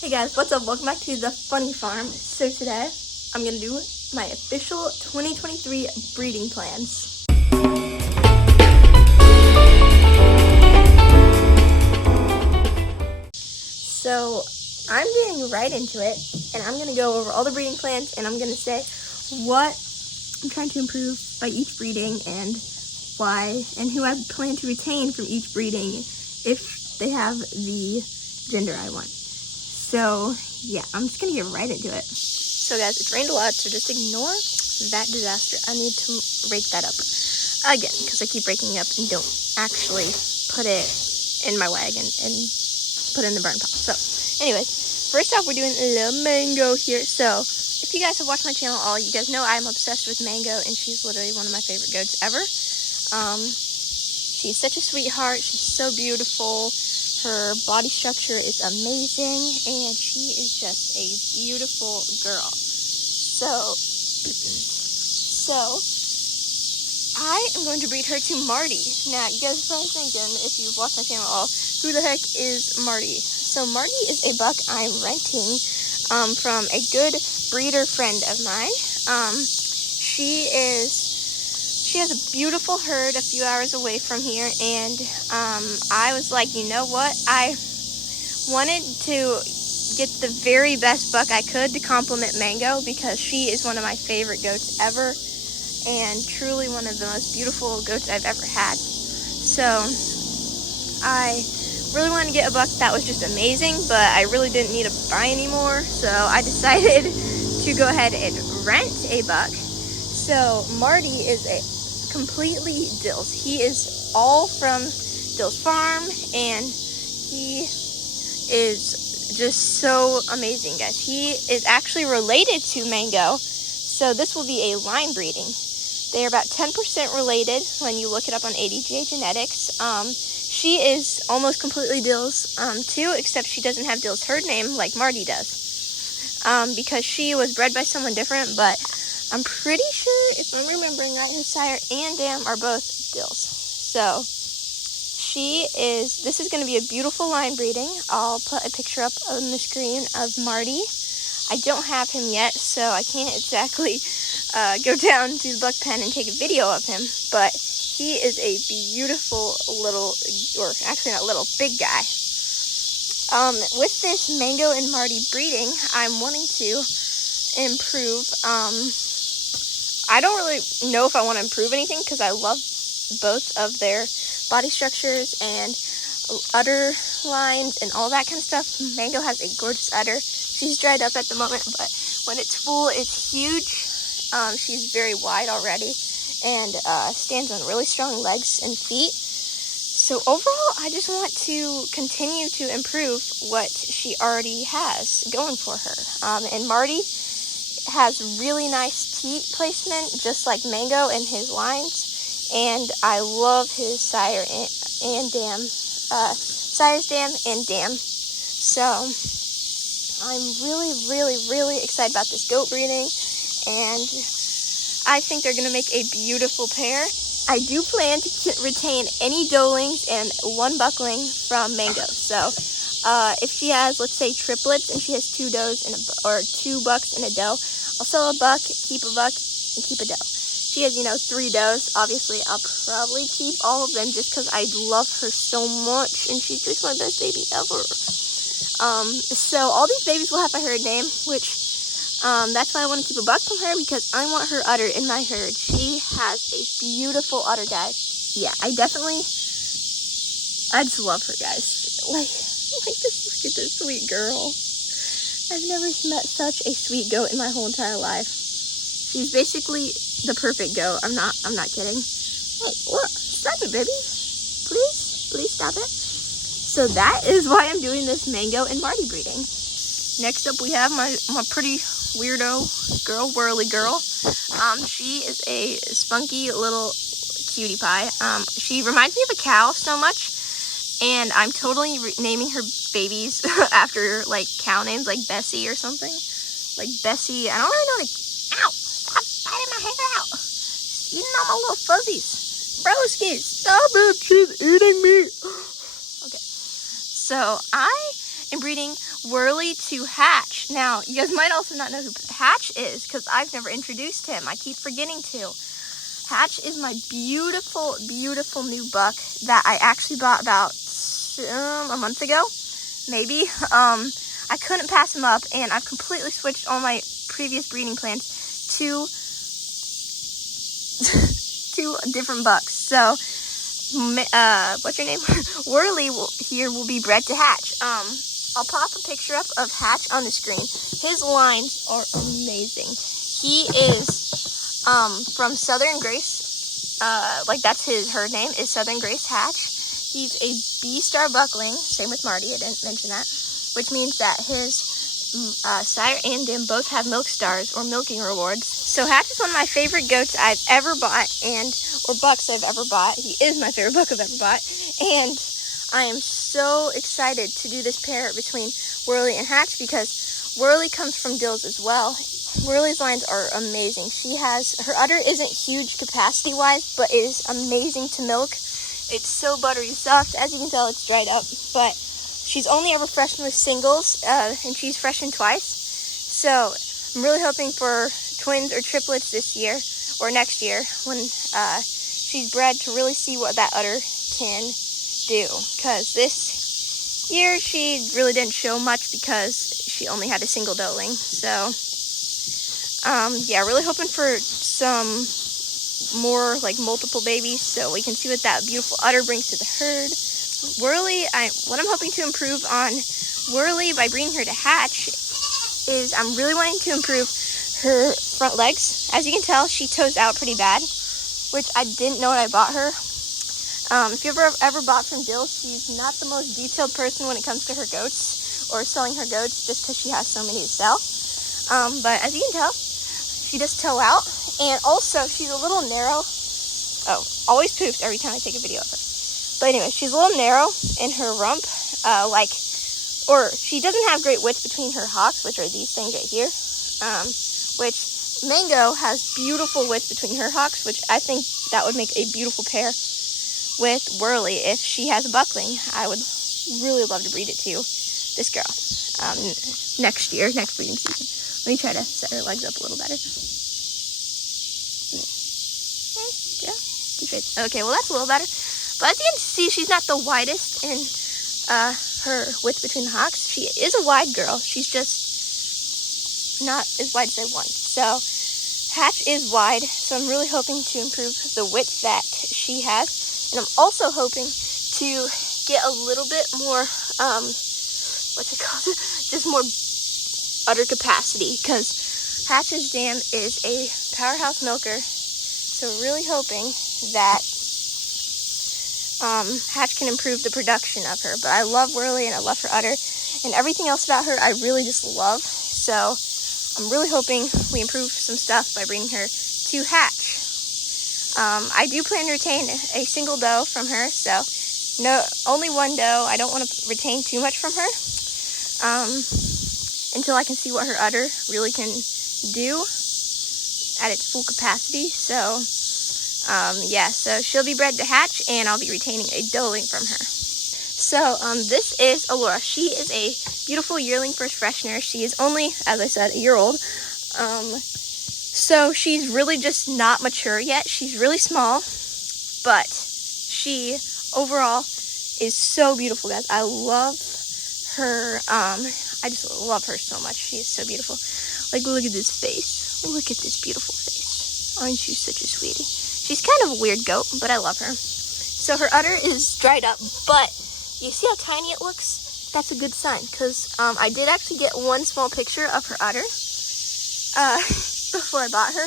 Hey guys, what's up? Welcome back to the Funny Farm. So today, I'm going to do my official 2023 breeding plans. So, I'm getting right into it, and I'm going to go over all the breeding plans, and I'm going to say what I'm trying to improve by each breeding, and why, and who I plan to retain from each breeding if they have the gender I want. So, yeah, I'm just going to get right into it. So, guys, it's rained a lot, so just ignore that disaster. I need to rake that up again, because I keep raking up and don't actually put it in my wagon and put it in the burn pile. So, anyways, first off, we're doing a little mango here. So, if you guys have watched my channel all, you guys know I'm obsessed with Mango, and she's literally one of my favorite goats ever. She's such a sweetheart. She's so beautiful. Her body structure is amazing, and she is just a beautiful girl. So I am going to breed her to Marty. Now, you guys are probably thinking, if you've watched my channel all, who the heck is Marty? So Marty is a buck I'm renting from a good breeder friend of mine. She has a beautiful herd a few hours away from here, and I was like, you know what? I wanted to get the very best buck I could to complement Mango, because she is one of my favorite goats ever, and truly one of the most beautiful goats I've ever had. So I really wanted to get a buck that was just amazing, but I really didn't need to buy anymore, so I decided to go ahead and rent a buck. So Marty is a completely Dill's. He is all from Dill's farm, and he is just so amazing, guys. He is actually related to Mango, so this will be a line breeding. They are about 10% related when you look it up on ADGA Genetics. She is almost completely Dill's too, except she doesn't have Dill's herd name like Marty does, because she was bred by someone different, but I'm pretty sure, if I'm remembering right, her sire and dam are both Dill's. So, this is going to be a beautiful line breeding. I'll put a picture up on the screen of Marty. I don't have him yet, so I can't exactly go down to the buck pen and take a video of him, but he is a beautiful little, or actually not little, big guy. With this Mango and Marty breeding, I'm wanting to improve, I don't really know if I want to improve anything, because I love both of their body structures and udder lines and all that kind of stuff. Mango has a gorgeous udder. She's dried up at the moment, but when it's full, it's huge. She's very wide already, and stands on really strong legs and feet. So overall, I just want to continue to improve what she already has going for her. And Marty has really nice teat placement, just like Mango in his lines, and I love his sire and dam, sire's dam and dam. So I'm really excited about this goat breeding, and I think they're going to make a beautiful pair. I do plan to retain any doelings and one buckling from Mango. So if she has, let's say, triplets, and she has two does or two bucks and a doe, I'll sell a buck, keep a buck, and keep a doe. She has, 3 does. Obviously, I'll probably keep all of them just because I love her so much, and she's just my best baby ever. So all these babies will have a herd name, which that's why I want to keep a buck from her, because I want her udder in my herd. She has a beautiful udder, guys. Yeah, I just love her, guys. Just look at this sweet girl. I've never met such a sweet goat in my whole entire life. She's basically the perfect goat. I'm not kidding. Hey, look, stop it, baby. Please stop it. So that is why I'm doing this Mango and Marty breeding. Next up, we have my pretty weirdo girl, Whirly girl. She is a spunky little cutie pie. She reminds me of a cow so much, and I'm totally naming her babies after, like, cow names, like Bessie or something. Like Bessie, I don't really know ow! Stop biting my hair out! She's eating all my little fuzzies. Broskies, stop it! She's eating me! Okay, so I am breeding Whirly to Hatch. Now, you guys might also not know who Hatch is because I've never introduced him. I keep forgetting to. Hatch is my beautiful, beautiful new buck that I actually bought about a month ago, maybe. I couldn't pass him up, and I've completely switched all my previous breeding plans to two different bucks. So, what's your name? Whirly will be bred to Hatch. I'll pop a picture up of Hatch on the screen. His lines are amazing. He is from Southern Grace. Like that's her name is Southern Grace Hatch. He's a B-star buckling. Same with Marty. I didn't mention that. Which means that his sire and dam both have milk stars or milking rewards. So Hatch is one of my favorite goats I've ever bought, or bucks I've ever bought. He is my favorite buck I've ever bought, and I am so excited to do this pair between Whirly and Hatch because Whirly comes from Dills as well. Whirly's lines are amazing. Her udder isn't huge capacity-wise, but it is amazing to milk. It's so buttery soft. As you can tell, it's dried up, but she's only ever freshened with singles, and she's freshened twice. So I'm really hoping for twins or triplets this year, or next year, when she's bred, to really see what that udder can do. Because this year she really didn't show much because she only had a single doeling. So, yeah, really hoping for some more, like, multiple babies so we can see what that beautiful udder brings to the herd. Whirly, what I'm hoping to improve on Whirly by breeding her to Hatch is I'm really wanting to improve her front legs. As you can tell, she toes out pretty bad, which I didn't know when I bought her. If you ever bought from Dill, she's not the most detailed person when it comes to her goats or selling her goats just because she has so many to sell. But as you can tell, she does toe out, and also she's a little narrow. Oh, always poops every time I take a video of her. But anyway, she's a little narrow in her rump, or she doesn't have great width between her hocks, which are these things right here, which Mango has beautiful width between her hocks, which I think that would make a beautiful pair with Whirly. If she has a buckling, I would really love to breed it to this girl next year, next breeding season. Let me try to set her legs up a little better. Okay, well, that's a little better. But as you can see, she's not the widest in her width between the hocks. She is a wide girl. She's just not as wide as I want. So Hatch is wide, so I'm really hoping to improve the width that she has. And I'm also hoping to get a little bit more, just more udder capacity, because Hatch's dam is a powerhouse milker. So really hoping that Hatch can improve the production of her. But I love Whirly and I love her udder, and everything else about her I really just love. So I'm really hoping we improve some stuff by breeding her to Hatch. I do plan to retain a single doe from her, so only one doe. I don't want to retain too much from her until I can see what her udder really can do at its full capacity. So yeah, so she'll be bred to Hatch, and I'll be retaining a doeling from her. So this is Allura. She is a beautiful yearling first freshener. She is only, as I said, a year old. So she's really just not mature yet. She's really small, but she overall is so beautiful, guys. I love her. I just love her so much. She is so beautiful. Like, look at this face. Look at this beautiful face. Aren't you such a sweetie? She's kind of a weird goat, but I love her. So her udder is dried up, but you see how tiny it looks? That's a good sign, because I did actually get one small picture of her udder before I bought her.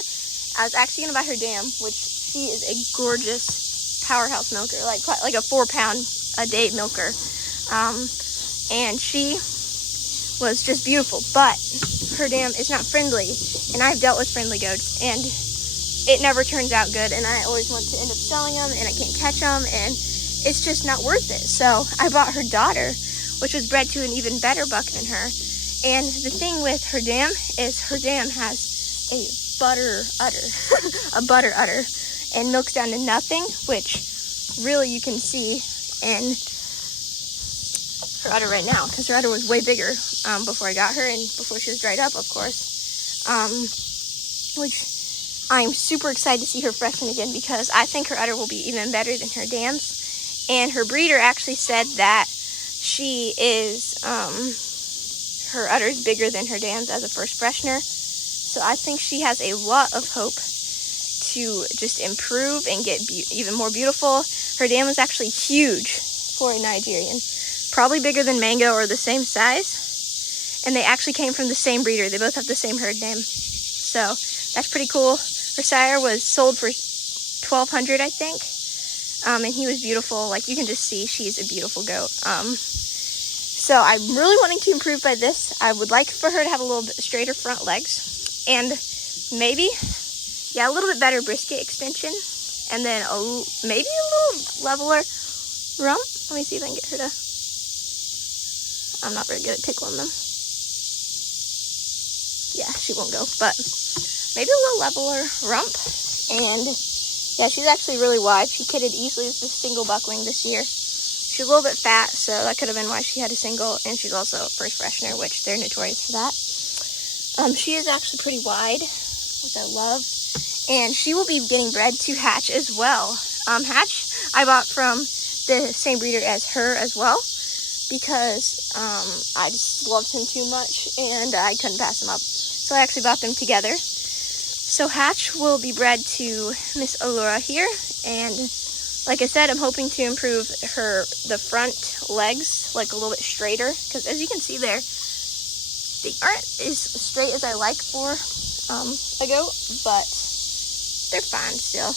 I was actually going to buy her dam, which she is a gorgeous powerhouse milker, like a 4-pound-a-day milker. And she was just beautiful, but her dam is not friendly, and I've dealt with friendly goats, and it never turns out good, and I always want to end up selling them, and I can't catch them, and it's just not worth it. So I bought her daughter, which was bred to an even better buck than her. And the thing with her dam is her dam has a butter udder, and milks down to nothing, which really you can see in her udder right now, because her udder was way bigger before I got her, and before she was dried up, of course. Which I'm super excited to see her freshen again, because I think her udder will be even better than her dams. And her breeder actually said that she is, her udder is bigger than her dams as a first freshener. So I think she has a lot of hope to just improve and get even more beautiful. Her dam was actually huge for a Nigerian. Probably bigger than Mango or the same size. And they actually came from the same breeder. They both have the same herd name. So that's pretty cool. Her sire was sold for $1,200, I think. And he was beautiful. Like, you can just see she's a beautiful goat. So I'm really wanting to improve by this. I would like for her to have a little bit straighter front legs. And maybe, yeah, a little bit better brisket extension. And then maybe a little leveler rump. Let me see if I can get her to... I'm not very good at tickling them. Yeah, she won't go. But maybe a little leveler rump. And yeah, she's actually really wide. She kidded easily with the single buckling this year. She's a little bit fat, so that could have been why she had a single. And she's also a first freshener, which they're notorious for that. She is actually pretty wide, which I love. And she will be getting bred to Hatch as well. Hatch I bought from the same breeder as her as well, because I just loved him too much and I couldn't pass him up. So I actually bought them together. So Hatch will be bred to Miss Allura here, and like I said, I'm hoping to improve the front legs like a little bit straighter, because as you can see there, they aren't as straight as I like for a goat, but they're fine still.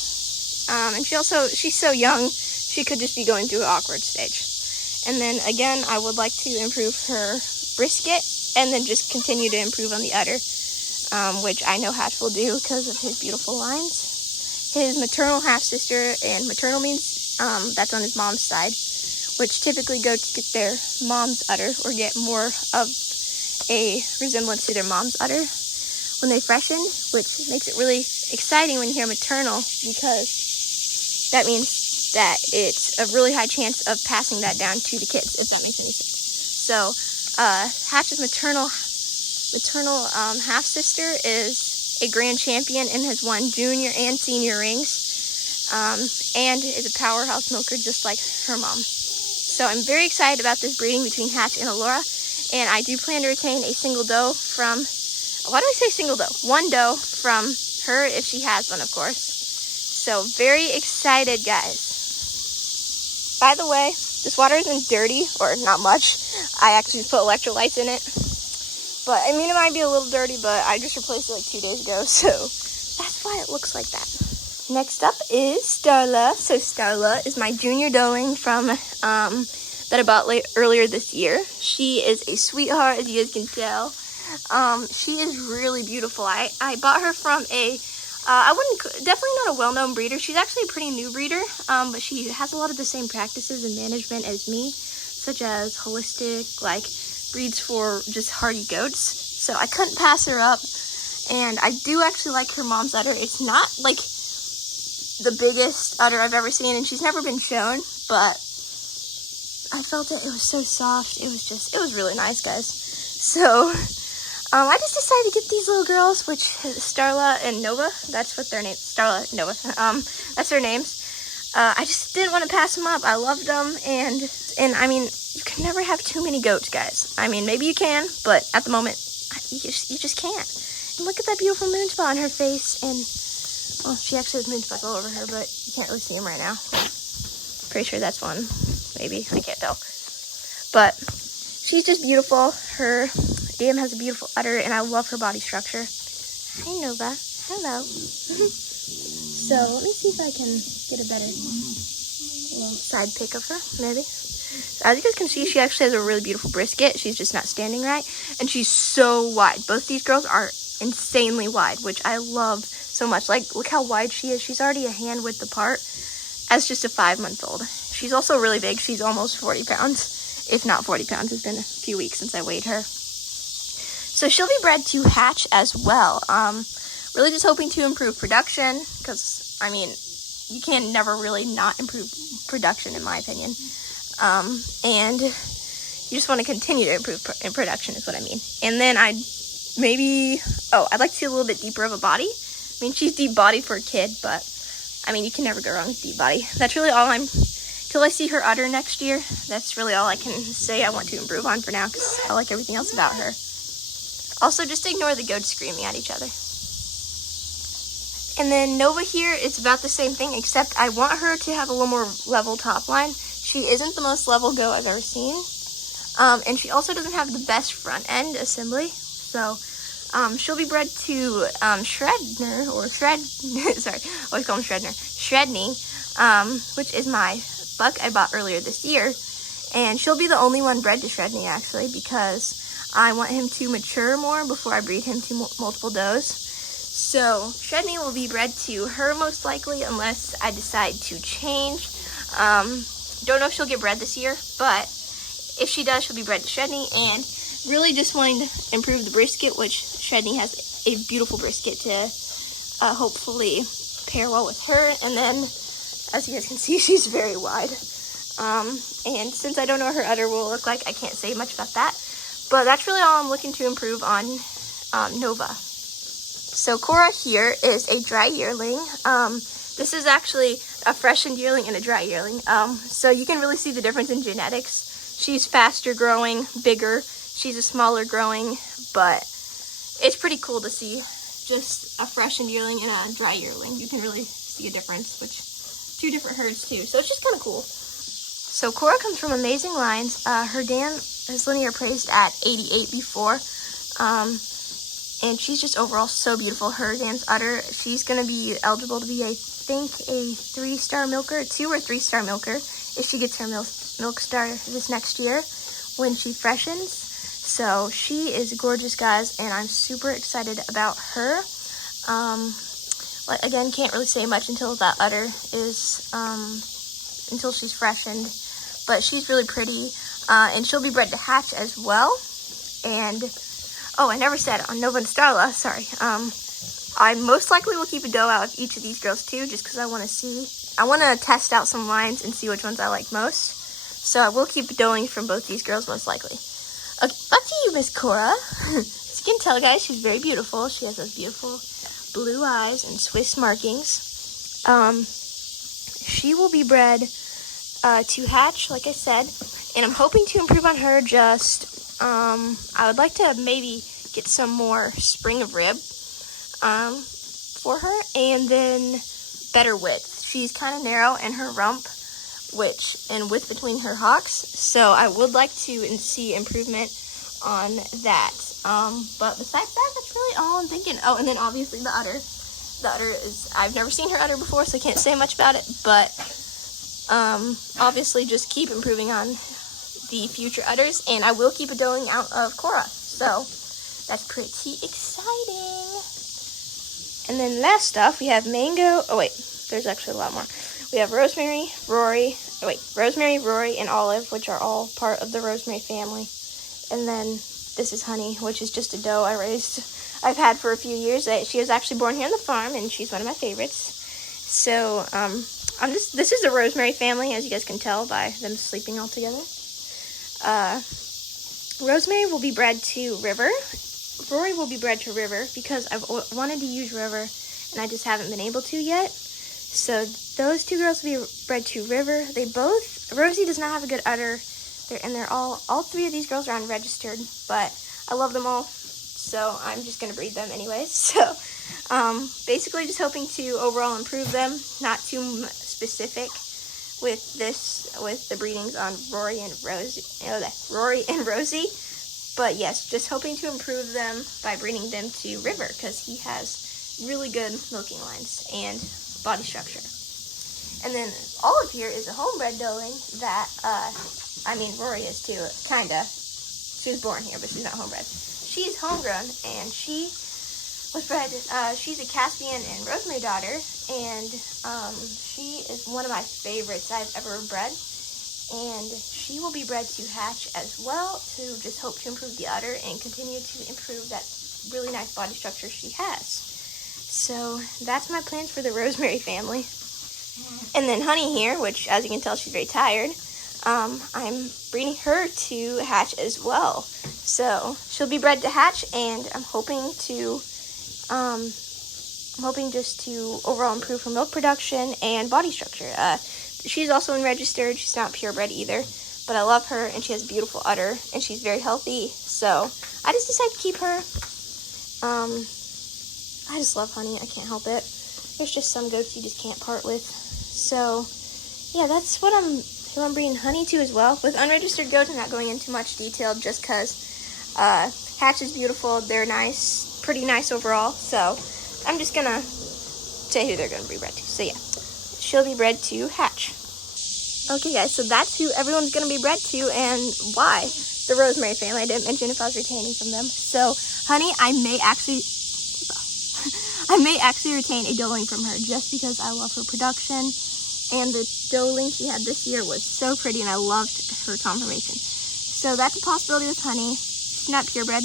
And she's so young, she could just be going through an awkward stage. And then again, I would like to improve her brisket, and then just continue to improve on the udder, which I know Hatch will do because of his beautiful lines. His maternal half-sister, and maternal means that's on his mom's side, which typically goats get their mom's udder, or get more of a resemblance to their mom's udder when they freshen, which makes it really exciting when you hear maternal, because that means that it's a really high chance of passing that down to the kids, if that makes any sense. So Hatch's maternal half-sister is a grand champion and has won junior and senior rings, and is a powerhouse milker just like her mom. So I'm very excited about this breeding between Hatch and Allura, and I do plan to retain a single doe from, why do I say single doe? One doe from her, if she has one, of course. So very excited, guys. By the way, this water isn't dirty, or not much. I actually just put electrolytes in it. But, I mean, it might be a little dirty, but I just replaced it like 2 days ago, so that's why it looks like that. Next up is Darla. So Darla is my junior doeling from, that I bought earlier this year. She is a sweetheart, as you guys can tell. She is really beautiful. I bought her from definitely not a well-known breeder. She's actually a pretty new breeder, but she has a lot of the same practices and management as me, such as holistic, like breeds for just hardy goats. So I couldn't pass her up, and I do actually like her mom's udder. It's not like the biggest udder I've ever seen, and she's never been shown, but I felt it was so soft. It was really nice, guys. So I just decided to get these little girls, which is Darla and Nova. That's what their names. Darla, Nova. That's their names. I just didn't want to pass them up. I loved them, and I mean, you can never have too many goats, guys. I mean, maybe you can, but at the moment, you just can't. And look at that beautiful moon spot on her face, and well, she actually has moon spots all over her, but you can't really see them right now. Pretty sure that's one. Maybe, I can't tell. But she's just beautiful. Her dam has a beautiful udder, and I love her body structure. Hi, Nova. Hello. So let me see if I can get a better little side pic of her, maybe. So as you guys can see, she actually has a really beautiful brisket. She's just not standing right, and she's so wide. Both these girls are insanely wide, which I love so much. Like, look how wide she is. She's already a hand width apart as just a 5-month-old. She's also really big. She's almost 40 pounds, if not 40 pounds. It's been a few weeks since I weighed her. So she'll be bred to Hatch as well. Really just hoping to improve production, because, I mean, you can never really not improve production, in my opinion. And You just want to continue to improve in production is what I mean. And then I'd like to see a little bit deeper of a body. I mean, she's deep bodied for a kid, but I mean, you can never go wrong with deep body. That's really all till I see her udder next year, that's really all I can say I want to improve on for now, because I like everything else about her. Also, just ignore the goats screaming at each other. And then Nova here, it's about the same thing, except I want her to have a little more level top line. She isn't the most level goat I've ever seen. And she also doesn't have the best front end assembly. So she'll be bred to Shredner, or sorry, I always call him Shredner. Shredney, which is my buck I bought earlier this year. And she'll be the only one bred to Shredney, actually, because I want him to mature more before I breed him to multiple does. So Shredney will be bred to her most likely, unless I decide to change. Don't know if she'll get bred this year, but if she does, she'll be bred to Shredney. And really just wanting to improve the brisket, which Shredney has a beautiful brisket to hopefully pair well with her. And then, as you guys can see, she's very wide. And since I don't know what her udder will look like, I can't say much about that. But that's really all I'm looking to improve on Nova. So Cora here is a dry yearling. This is actually a freshened yearling and a dry yearling. So you can really see the difference in genetics. She's faster growing, bigger. She's a smaller growing, but it's pretty cool to see just a freshened yearling and a dry yearling. You can really see a difference, which 2 different herds too. So it's just kind of cool. So Cora comes from amazing lines. Her dam is linear praised at 88 before. And she's just overall so beautiful. Her dam's udder, she's going to be eligible to be, I think, a 3-star milker, 2 or 3-star milker, if she gets her milk star this next year when she freshens. So she is gorgeous, guys, and I'm super excited about her. Again, can't really say much until that udder is, until she's freshened. But she's really pretty, and she'll be bred to hatch as well. And oh, I never said on Nova and Darla, sorry. I most likely will keep a doe out of each of these girls too, just because I want to test out some lines and see which ones I like most. So I will keep doeing from both these girls most likely. Okay, back to you, Miss Cora. As you can tell, guys, she's very beautiful. She has those beautiful blue eyes and Swiss markings. She will be bred to hatch, like I said, and I'm hoping to improve on her just... I would like to maybe get some more spring of rib for her, and then better width. She's kind of narrow in her rump, and width between her hocks, so I would like to see improvement on that. But besides that, that's really all I'm thinking. Oh, and then obviously the udder. The udder is, I've never seen her udder before, so I can't say much about it, but obviously just keep improving on the future udders, and I will keep a doeing out of Cora, so that's pretty exciting. And then last off, we have Mango. Oh wait, there's actually a lot more. We have Rosemary, Rory, and Olive, which are all part of the Rosemary family. And then this is Honey, which is just a doe I've had for a few years. She was actually born here on the farm, and she's one of my favorites. So this is the Rosemary family, as you guys can tell by them sleeping all together. Rosemary will be bred to River. Rory will be bred to River because I've wanted to use River and I just haven't been able to yet. So those 2 girls will be bred to River. Rosie does not have a good udder. They're all 3 of these girls are unregistered, but I love them all. So I'm just going to breed them anyways. So basically just hoping to overall improve them, not too specific with the breedings on Rory and Rosie, but yes, just hoping to improve them by breeding them to River, because he has really good milking lines and body structure. And then Olive here is a homebred doeling that Rory is too, kinda. She was born here, but she's not homebred. She's homegrown, and she was bred, she's a Caspian and Rosemary daughter, and she is one of my favorites I've ever bred, and she will be bred to hatch as well, to just hope to improve the udder and continue to improve that really nice body structure she has. So that's my plans for the Rosemary family. And then Honey here, which as you can tell she's very tired, I'm breeding her to hatch as well. So she'll be bred to hatch, and I'm hoping just to overall improve her milk production and body structure. She's also unregistered. She's not purebred either, but I love her, and she has a beautiful udder, and she's very healthy. So I just decided to keep her. I just love honey. I can't help it. There's just some goats you just can't part with. So yeah, that's who I'm breeding honey to as well. With unregistered goats, I'm not going into much detail just because Hatch is beautiful. They're nice, pretty nice overall. So I'm just gonna say who they're gonna be bred to. So yeah, she'll be bred to Hatch. Okay guys, so that's who everyone's gonna be bred to and why. The Rosemary family. I didn't mention if I was retaining from them. So honey, I may actually retain a doeling from her just because I love her production. And the doeling she had this year was so pretty, and I loved her conformation. So that's a possibility with honey. She's not purebred,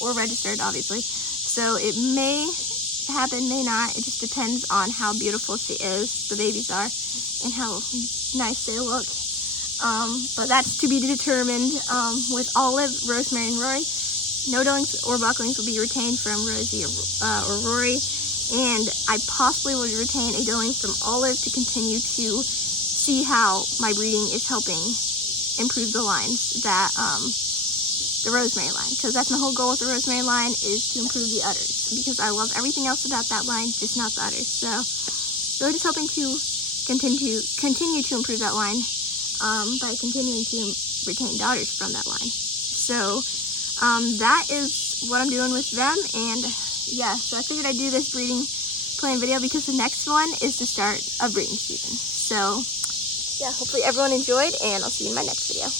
or registered, obviously. So it may happen, may not. It just depends on how beautiful she is, the babies are, and how nice they look. But that's to be determined. With Olive, Rosemary, and Rory, no doelings or bucklings will be retained from Rosie or Rory. And I possibly will retain a doeling from Olive to continue to see how my breeding is helping improve the lines that, the Rosemary line. Because that's my whole goal with the Rosemary line, is to improve the udders. Because I love everything else about that line, just not the udders. So really just hoping to continue to improve that line by continuing to retain daughters from that line. So that is what I'm doing with them. And yeah, so I figured I'd do this breeding plan video because the next one is the start of breeding season. So yeah, hopefully everyone enjoyed, and I'll see you in my next video.